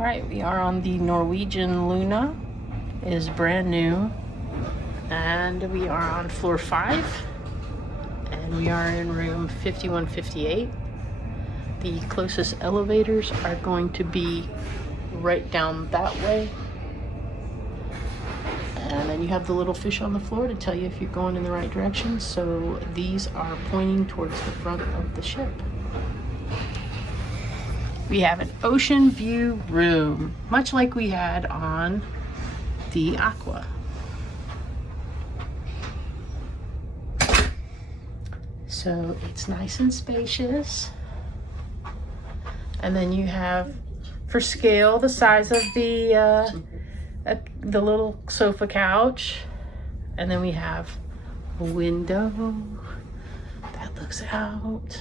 All right, we are on the Norwegian Luna. It is brand new. And we are on floor 5. And we are in room 5158. The closest elevators are going to be right down that way. And then you have the little fish on the floor to tell you if you're going in the right direction. So these are pointing towards the front of the ship. We have an ocean view room, much like we had on the Aqua. So it's nice and spacious. And then you have, for scale, the size of the little sofa couch. And then we have a window that looks out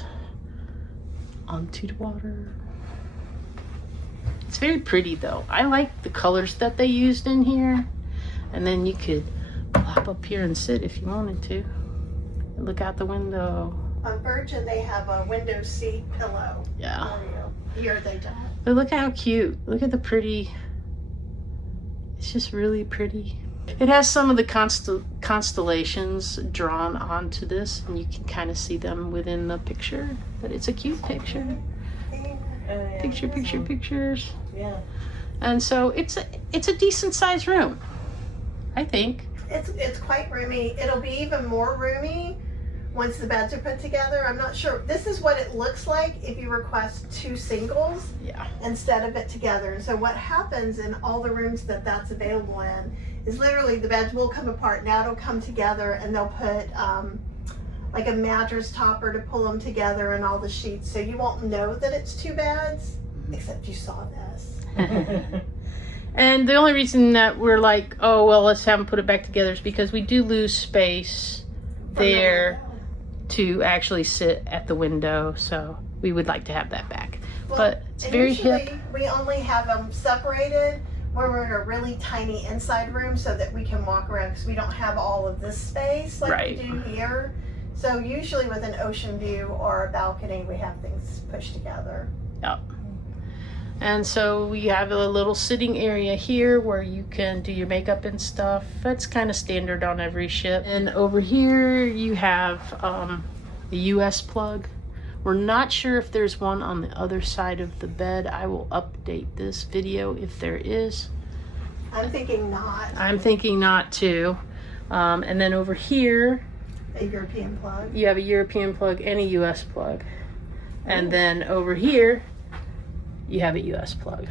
onto the water. It's very pretty though. I like the colors that they used in here. And then you could plop up here and sit if you wanted to. Look out the window. On Virgin, they have a window seat pillow. Yeah. Here they don't. But look how cute. Look at the pretty. It's just really pretty. It has some of the constellations drawn onto this, and you can kind of see them within the picture. But it's a cute picture. Pictures. Yeah. And so it's a decent sized room, I think. It's quite roomy. It'll be even more roomy once the beds are put together. I'm not sure. This is what it looks like if you request 2 singles instead of it together. And so what happens in all the rooms that's available in is literally the beds will come apart. Now it'll come together and they'll put like a mattress topper to pull them together and all the sheets. So you won't know that it's 2 beds, except you saw this. And the only reason that we're like, oh, well, let's have them put it back together is because we do lose space there to actually sit at the window. So we would like to have that back. Well, but it's very hip. We only have them separated when we're in a really tiny inside room so that we can walk around because we don't have all of this space like we do here. So usually with an ocean view or a balcony, we have things pushed together. Yep. And so we have a little sitting area here where you can do your makeup and stuff. That's kind of standard on every ship. And over here you have the US plug. We're not sure if there's one on the other side of the bed. I will update this video if there is. I'm thinking not. I'm thinking not too. And then over here, a European plug. You have a European plug and a US plug. And then over here, you have a US plug.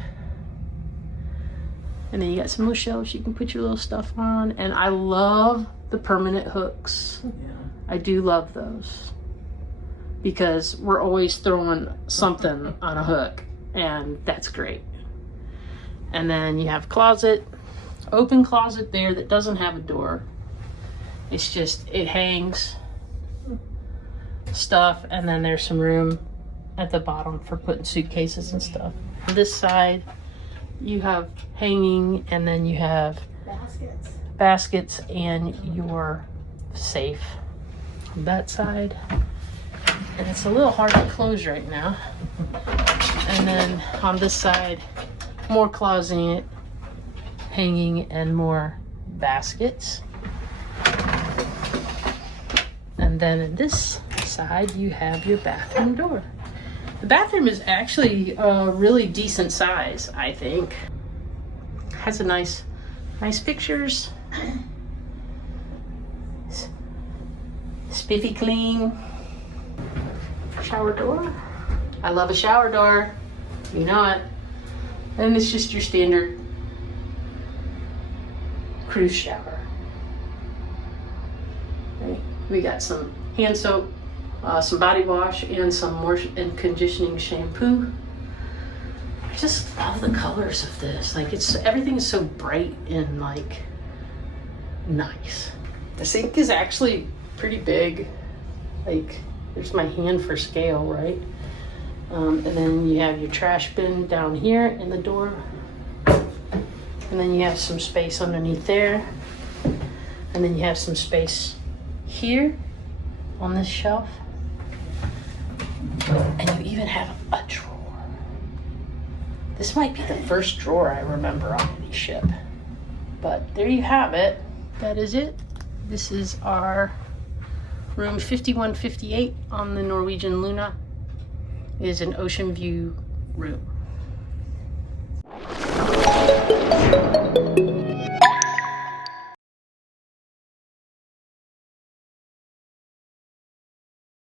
And then you got some little shelves you can put your little stuff on. And I love the permanent hooks. Yeah. I do love those. Because we're always throwing something on a hook. And that's great. And then you have closet, open closet there that doesn't have a door. It's just, it hangs stuff, and then there's some room at the bottom for putting suitcases and stuff. On this side, you have hanging, and then you have baskets and your safe on that side. And it's a little hard to close right now. And then on this side, more closet, hanging, and more baskets. And then in this side, you have your bathroom door. The bathroom is actually a really decent size, I think. Has a nice pictures. Spiffy clean. Shower door. I love a shower door. You know it. And it's just your standard cruise shower. Right. We got some hand soap, some body wash, and some wash and conditioning shampoo. I just love the colors of this. Like everything is so bright and like nice. The sink is actually pretty big. Like there's my hand for scale, right? And then you have your trash bin down here in the door. And then you have some space underneath there. And then you have some space here on this shelf. And you even have a drawer This might be the first drawer I remember on any ship. But there you have it. That is it. This is our room 5158 on the Norwegian Luna. It is an ocean view room.